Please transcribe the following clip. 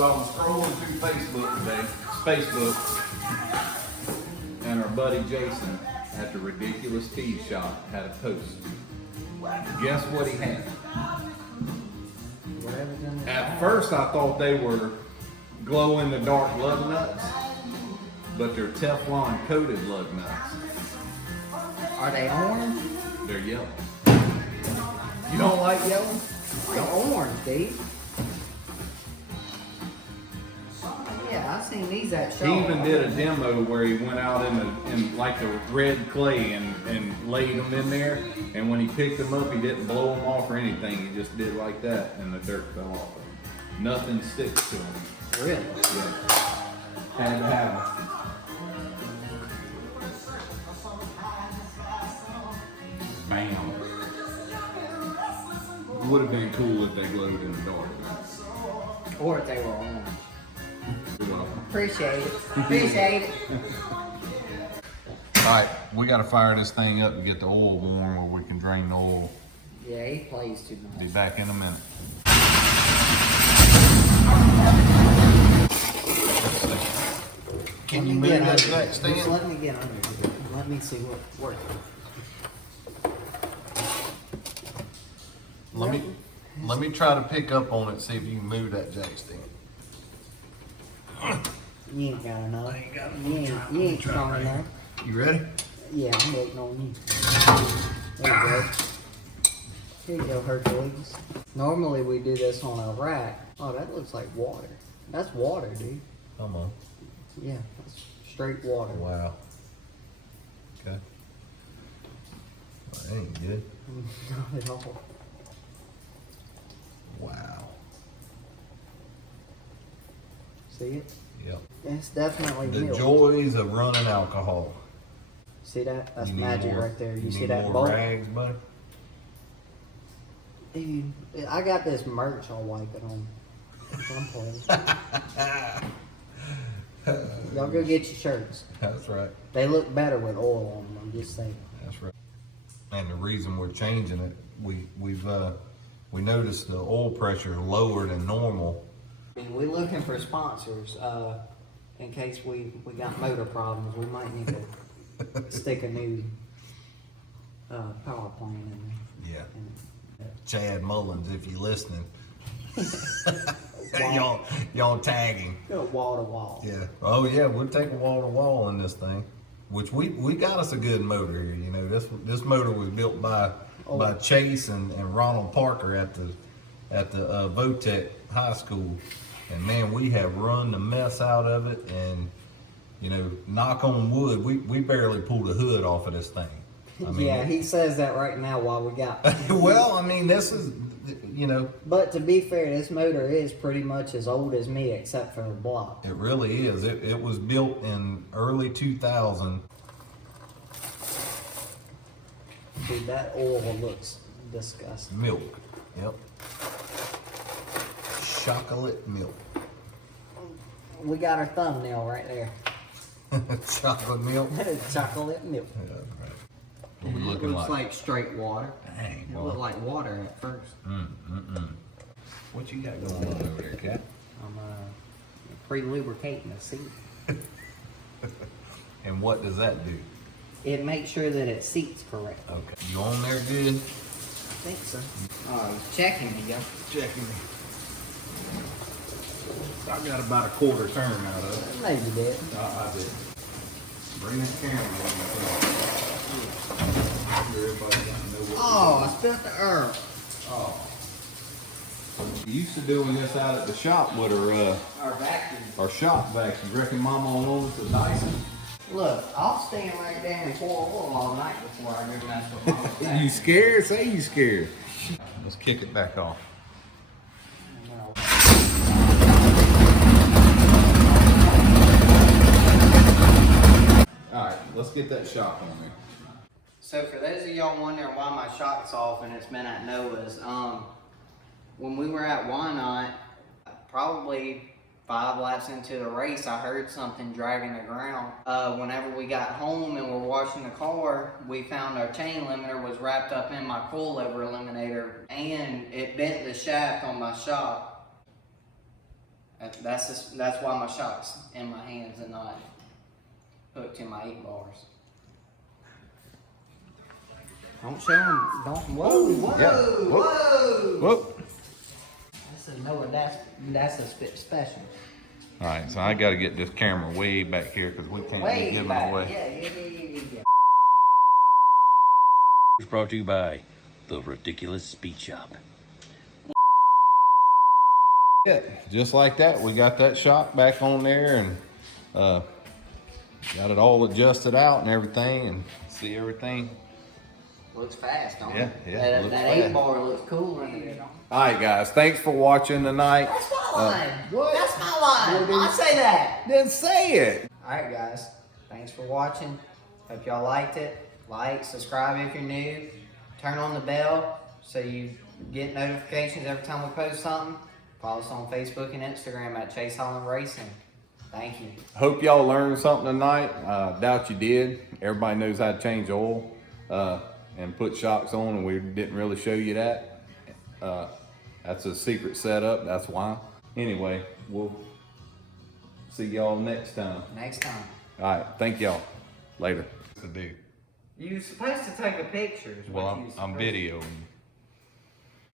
So I was scrolling through Facebook, and our buddy Jason at the Ridiculous Speedshop had a post. Guess what he had? At first I thought they were glow-in-the-dark lug nuts, but they're Teflon coated lug nuts. Are they orange? They're yellow. You don't like yellow? They're orange, dude. Yeah, I've seen these at shows. He even did a demo where he went out in like the red clay and laid them in there. And when he picked them up, he didn't blow them off or anything. He just did like that, and the dirt fell off. Nothing sticks to them. Really? Yeah. Had to have them. Bam. Would have been cool if they glowed in the dark. Or if they were orange. You're welcome. Appreciate it. Appreciate it. Alright, we gotta fire this thing up and get the oil warm where we can drain the oil. Yeah, he plays too much. Be back in a minute. Can you move that jack stand? Just let me get under it. Let me see what works. Let me try to pick up on it, see if you can move that jack stand. You ain't got enough. I ain't got You ain't strong enough. You ready? Yeah, I'm waiting on you. There you go. Here you go, Hercules. Normally we do this on a rack. Oh, that looks like water. That's water, dude. Come on. Yeah, that's straight water. Wow. Okay. Well, that ain't good. Not at all. Wow. See it? Yep. It's definitely The milk. joys of running alcohol. See that? That's You need magic more- right there. You see need that more bolt? rags, buddy? Dude, I got this merch I'll wipe it on. I'm playing. Y'all go get your shirts. That's right. They look better with oil on them, I'm just saying. That's right. And the reason we're changing it, we noticed the oil pressure is lower than normal. We're looking for sponsors. In case we got motor problems, we might need to stick a new power plant in there. Yeah. And, Chad Mullins, if you're listening. y'all tag him. go wall to wall. Yeah. Oh yeah, we'll take a wall to wall in this thing. Which we got us a good motor here. You know, this motor was built by Chase and Ronald Parker at the Votech High School, and man, we have run the mess out of it. And you know, knock on wood, we barely pulled the hood off of this thing. I mean, yeah, he says that right now while we got. well, I mean, this is, you know. But to be fair, this motor is pretty much as old as me, except for the block. It really is. It was built in early 2000. Dude, that oil looks disgusting. Milk. Yep. Chocolate milk. We got our thumbnail right there. Chocolate milk. Chocolate milk. Yeah, right. What we It looking looks like? like straight water. Dang, It boy. looked like water at first. What you got going on over there, Cat? I'm pre-lubricating the seat. And what does that do? It makes sure that it seats correct. Okay. You on there good? I think so. Oh, he's checking me, yo. Checking me. I got about a quarter turn out of it. Maybe that. I did. Bring that camera on. Everybody got to know what Oh, I spilled the herb. Oh. You used to doing this out at the shop with Our vacuum. our shop vacuum. You reckon Mama will loan us a Dyson? Look, I'll stand right there and pour oil all night before I go mess with my vacuum. You scared? Say you scared. Let's kick it back off. No. Alright, let's get that shock on there. So for those of y'all wondering why my shock's off and it's been at Noah's, when we were at Wynot, probably 5 laps into the race, I heard something dragging the ground. Whenever we got home and were washing the car, we found our chain limiter was wrapped up in my coilover eliminator, and it bent the shaft on my shock. That's why my shock's in my hands and not hooked in my 8 bars. Don't show them. Don't. Whoa, whoa, Yeah. whoa. Whoa. That's a special. All right, so I got to get this camera way back here because we can't be Way giving back. away. Yeah. It's brought to you by the Ridiculous Speedshop. Yeah, just like that, we got that shock back on there and got it all adjusted out and everything, and see everything. Looks fast, don't Yeah, it? yeah, That, looks that fast. 8 bar looks cool in it. All right, guys, thanks for watching tonight. That's my line. what? That's my line. I say that. Then say it. Alright guys, thanks for watching. Hope y'all liked it. Like, subscribe if you're new. Turn on the bell so you get notifications every time we post something. Follow us on Facebook and Instagram at Chase Holland Racing. Thank you. Hope y'all learned something tonight. Doubt you did. Everybody knows how to change oil and put shocks on, and we didn't really show you that. That's a secret setup, that's why. Anyway, we'll see y'all next time. Next time. All right, thank y'all. Later. To do. You're supposed to take a picture. is what Well, you was I'm supposed to- videoing.